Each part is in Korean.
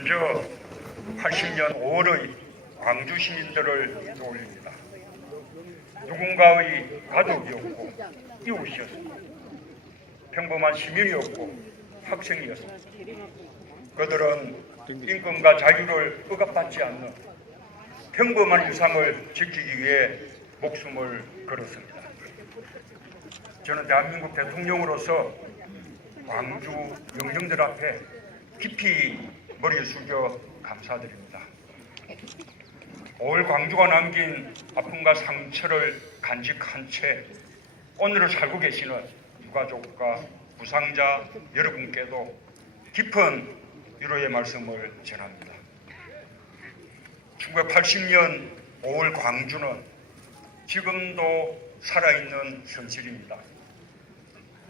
먼저 80년 5월의 광주 시민들을 떠올립니다. 누군가의 가족이었고 이웃이었습니다. 평범한 시민이었고 학생이었습니다. 그들은 인권과 자유를 억압받지 않는 평범한 일상을 지키기 위해 목숨을 걸었습니다. 저는 대한민국 대통령으로서 광주 영령들 앞에 깊이 머리를 숙여 감사드립니다. 5월 광주가 남긴 아픔과 상처를 간직한 채 오늘을 살고 계시는 유가족과 부상자 여러분께도 깊은 위로의 말씀을 전합니다. 1980년 5월 광주는 지금도 살아있는 현실입니다.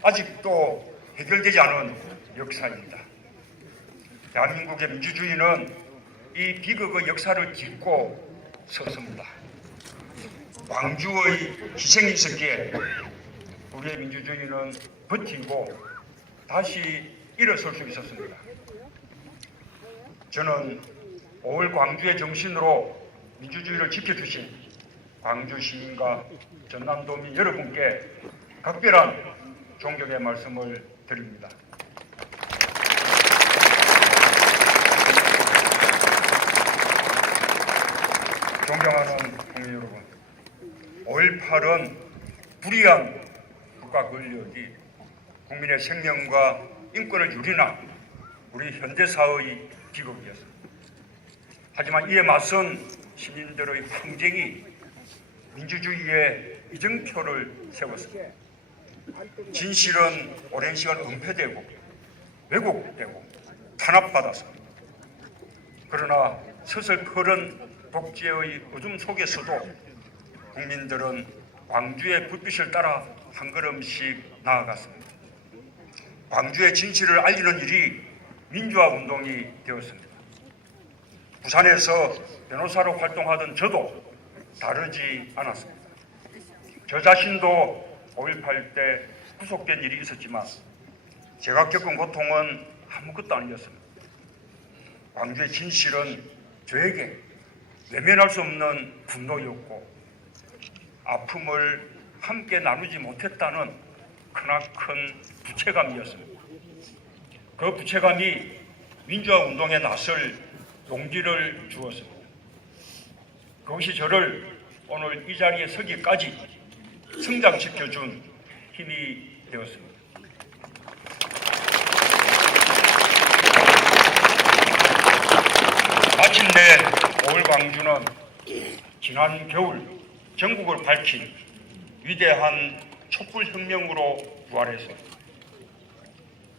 아직도 해결되지 않은 역사입니다. 대한민국의 민주주의는 이 비극의 역사를 딛고 섰습니다. 광주의 희생이 있었기에 우리의 민주주의는 버티고 다시 일어설 수 있었습니다. 저는 5월 광주의 정신으로 민주주의를 지켜주신 광주 시민과 전남도민 여러분께 각별한 존경의 말씀을 드립니다. 존경하는 국민 여러분, 5.18은 불의한 국가 권력이 국민의 생명과 인권을 유린한 우리 현대사의 비극이었습니다. 하지만 이에 맞선 시민들의 항쟁이 민주주의의 이정표를 세웠습니다. 진실은 오랜 시간 은폐되고 왜곡되고 탄압받았습니다. 그러나 서슬퍼른 독재의 어둠 속에서도 국민들은 광주의 불빛을 따라 한 걸음씩 나아갔습니다. 광주의 진실을 알리는 일이 민주화운동이 되었습니다. 부산에서 변호사로 활동하던 저도 다르지 않았습니다. 저 자신도 5.18 때 구속된 일이 있었지만 제가 겪은 고통은 아무것도 아니었습니다. 광주의 진실은 저에게 외면할 수 없는 분노였고 아픔을 함께 나누지 못했다는 크나큰 부채감이었습니다. 그 부채감이 민주화운동에 나설 용기를 주었습니다. 그것이 저를 오늘 이 자리에 서기까지 성장시켜준 힘이 되었습니다. 마침내 5월 광주는 지난 겨울 전국을 밝힌 위대한 촛불혁명으로 부활했습니다.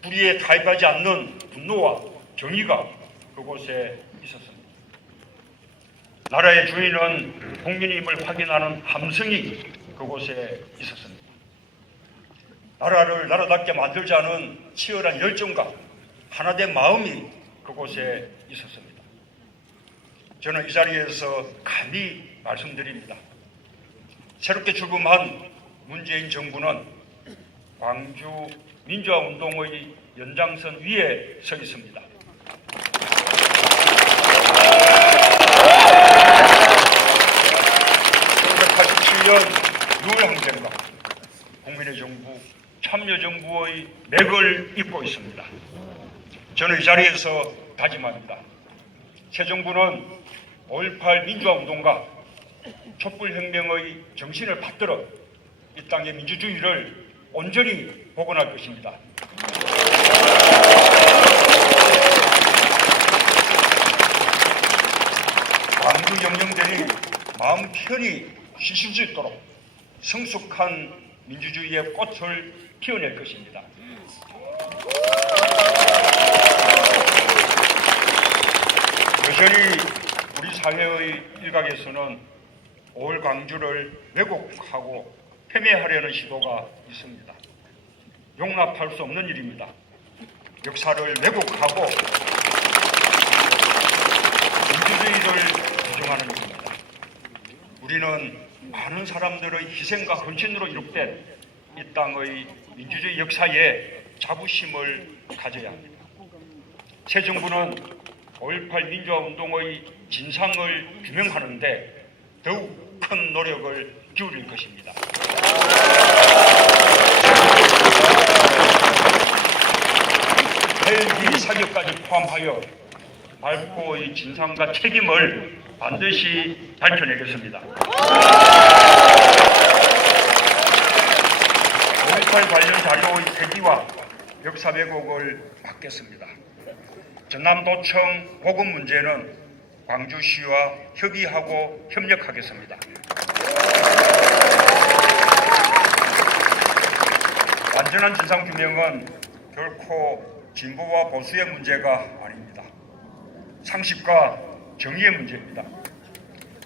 불의에 타협하지 않는 분노와 정의가 그곳에 있었습니다. 나라의 주인은 국민임을 확인하는 함성이 그곳에 있었습니다. 나라를 나라답게 만들자는 치열한 열정과 하나된 마음이 그곳에 있었습니다. 저는 이 자리에서 감히 말씀드립니다. 새롭게 출범한 문재인 정부는 광주 민주화운동의 연장선 위에 서 있습니다. 1987년 6월 항쟁과 국민의 정부, 참여정부의 맥을 잇고 있습니다. 저는 이 자리에서 다짐합니다. 새 정부는 5.18 민주화운동과 촛불혁명의 정신을 받들어 이 땅의 민주주의를 온전히 복원할 것입니다. 광주 영령들이 마음 편히 쉬실 수 있도록 성숙한 민주주의의 꽃을 피워낼 것입니다. 여전히 우리 사회의 일각에서는 5월 광주를 왜곡하고 폄훼하려는 시도가 있습니다. 용납할 수 없는 일입니다. 역사를 왜곡하고 민주주의를 부정하는 일입니다. 우리는 많은 사람들의 희생과 헌신으로 이룩된 이 땅의 민주주의 역사에 자부심을 가져야 합니다. 새 정부는 5.18 민주화 운동의 진상을 규명하는데 더욱 큰 노력을 기울일 것입니다. 헬기 사격까지 포함하여 발포의 진상과 책임을 반드시 밝혀내겠습니다. 5.18 관련 자료의 폐기와 역사 왜곡을 막겠습니다. 전남도청 보급 문제는 광주시와 협의하고 협력하겠습니다. 완전한 진상규명은 결코 진보와 보수의 문제가 아닙니다. 상식과 정의의 문제입니다.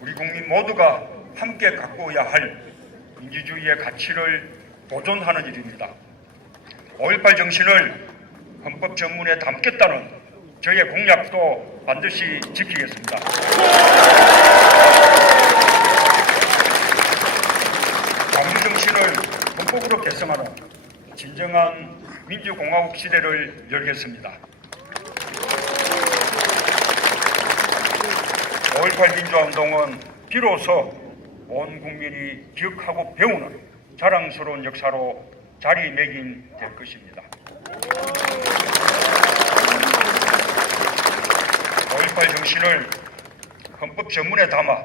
우리 국민 모두가 함께 가꾸어야 할 민주주의의 가치를 보존하는 일입니다. 5.18 정신을 헌법 전문에 담겠다는 저의 공약도 반드시 지키겠습니다. 광주 정신을 헌법으로 개성하는 진정한 민주공화국 시대를 열겠습니다. 5.18 민주화운동은 비로소 온 국민이 기억하고 배우는 자랑스러운 역사로 자리매김될 것입니다. 5.18 정신을 헌법 전문에 담아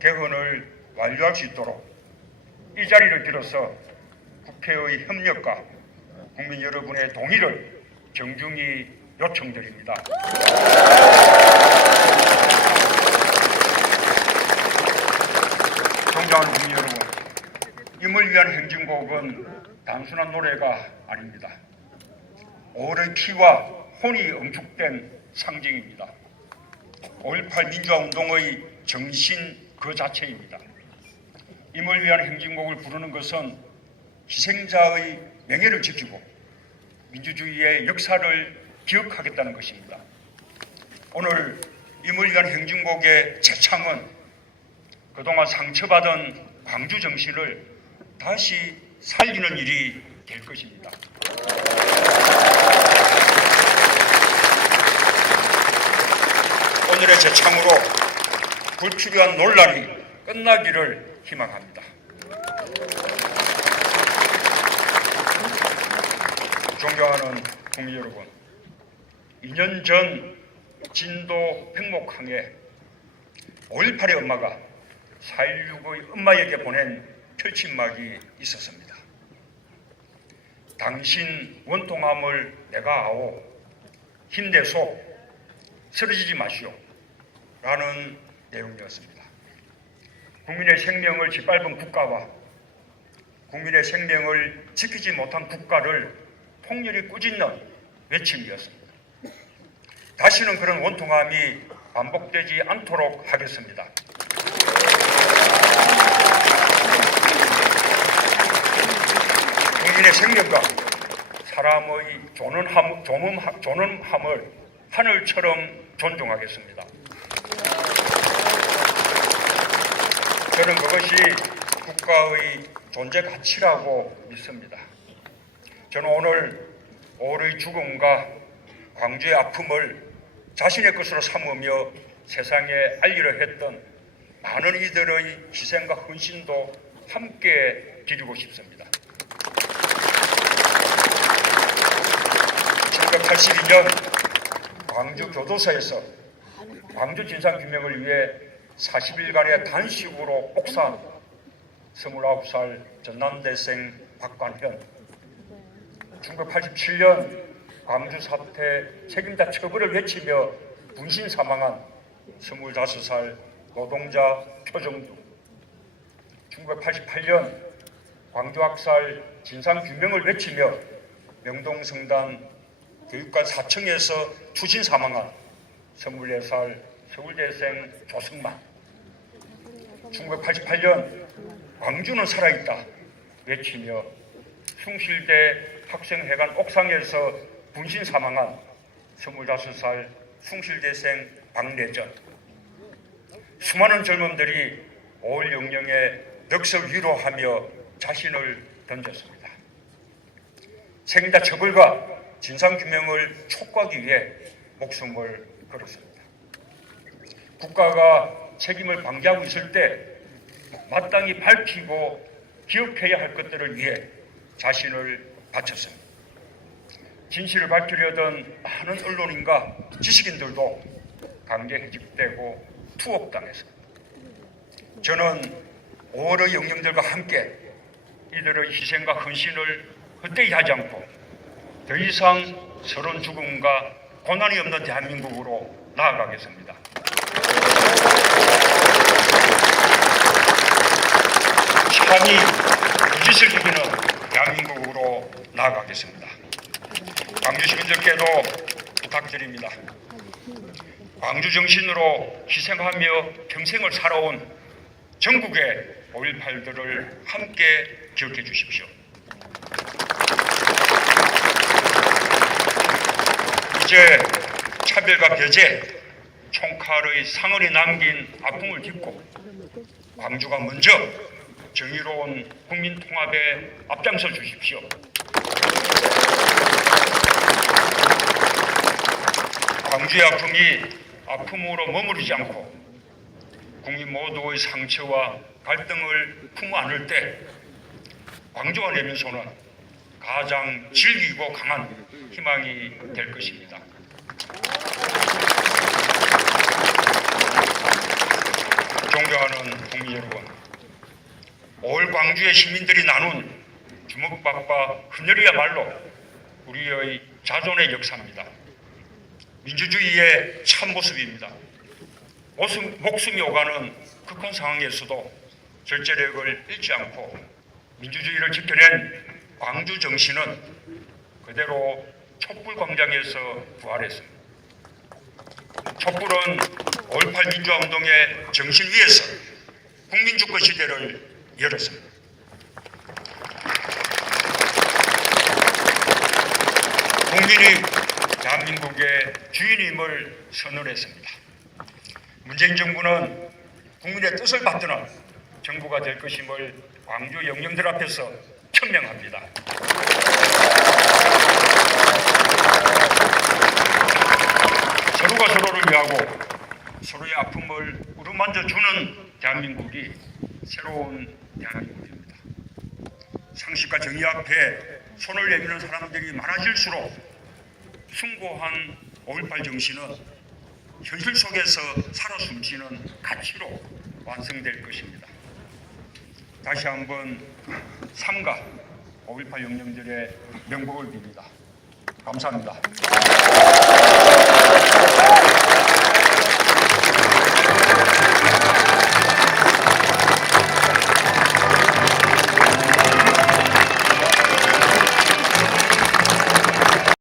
개헌을 완료할 수 있도록 이 자리를 빌어서 국회의 협력과 국민 여러분의 동의를 정중히 요청드립니다. 존경하는 국민 여러분, 임을 위한 행진곡은 단순한 노래가 아닙니다. 5월의 피와 혼이 응축된 상징입니다. 5.18 민주화 운동의 정신 그 자체입니다. 임을 위한 행진곡을 부르는 것은 희생자의 명예를 지키고 민주주의의 역사를 기억하겠다는 것입니다. 오늘 임을 위한 행진곡의 재창은 그동안 상처받은 광주 정신을 다시 살리는 일이 될 것입니다. 오늘의 재창으로 불필요한 논란이 끝나기를 희망합니다. 존경하는 국민 여러분, 2년 전 진도 백목항에 5.18의 엄마가 4.16의 엄마에게 보낸 펼침막이 있었습니다. 당신 원통함을 내가 아오, 힘내소, 쓰러지지 마시오 라는 내용이었습니다. 국민의 생명을 짓밟은 국가와 국민의 생명을 지키지 못한 국가를 통렬히 꾸짖는 외침이었습니다. 다시는 그런 원통함이 반복되지 않도록 하겠습니다. 국민의 생명과 사람의 존엄함을 하늘처럼 존중하겠습니다. 저는 그것이 국가의 존재 가치라고 믿습니다. 저는 오늘 5월의 죽음과 광주의 아픔을 자신의 것으로 삼으며 세상에 알리려 했던 많은 이들의 희생과 헌신도 함께 기리고 싶습니다. 1982년 광주 교도소에서 광주 진상규명을 위해 40일간의 단식으로 옥사한 29살 전남대생 박관현, 1987년 광주 사태 책임자 처벌을 외치며 분신 사망한 25살 노동자 표정주, 1988년 광주 학살 진상규명을 외치며 명동성당 교육관 4층에서 투신 사망한 24살 서울대생 조승만, 1988년 광주는 살아있다 외치며 숭실대 학생회관 옥상에서 분신 사망한 25살 숭실대생 박내전, 수많은 젊은들이 5월 영령에 넋을 위로하며 자신을 던졌습니다. 책임자 처벌과 진상규명을 촉구하기 위해 목숨을 걸었습니다. 국가가 책임을 방기하고 있을 때 마땅히 밝히고 기억해야 할 것들을 위해 자신을 바쳤습니다. 진실을 밝히려던 많은 언론인과 지식인들도 강제 해직되고 투옥당했습니다. 저는 5월의 영령들과 함께 이들의 희생과 헌신을 헛되이 하지 않고 더 이상 서러운 죽음과 고난이 없는 대한민국으로 나아가겠습니다. 시간이 거짓을 이기는 대한민국으로 나아가겠습니다. 광주 시민들께도 부탁드립니다. 광주 정신으로 희생하며 평생을 살아온 전국의 5.18들을 함께 기억해 주십시오. 이제 차별과 배제, 총칼의 상흔이 남긴 아픔을 딛고 광주가 먼저 정의로운 국민 통합에 앞장서 주십시오. 광주의 아픔이 아픔으로 머무르지 않고 국민 모두의 상처와 갈등을 품어 안을 때 광주와 내면소는 가장 질기고 강한 희망이 될 것입니다. 존경하는 국민 여러분, 5월 광주의 시민들이 나눈 주먹밥과 헌혈이야말로 우리의 자존의 역사입니다. 민주주의의 참모습입니다. 목숨이 오가는 극한 상황에서도 절제력을 잃지 않고 민주주의를 지켜낸 광주 정신은 그대로 촛불 광장에서 부활했습니다. 촛불은 5.18 민주화운동의 정신 위에서 국민주권 시대를 열었습니다. 국민이 대한민국의 주인임을 선언했습니다. 문재인 정부는 국민의 뜻을 받드는 정부가 될 것임을 광주 영령들 앞에서 천명합니다. 서로가 서로를 위하고 서로의 아픔을 어루만져주는 대한민국이 새로운 대한민국입니다. 상식과 정의 앞에 손을 내미는 사람들이 많아질수록 숭고한 5.18 정신은 현실 속에서 살아 숨쉬는 가치로 완성될 것입니다. 다시 한번 삼가 5.18 영령들의 명복을 빕니다. 감사합니다.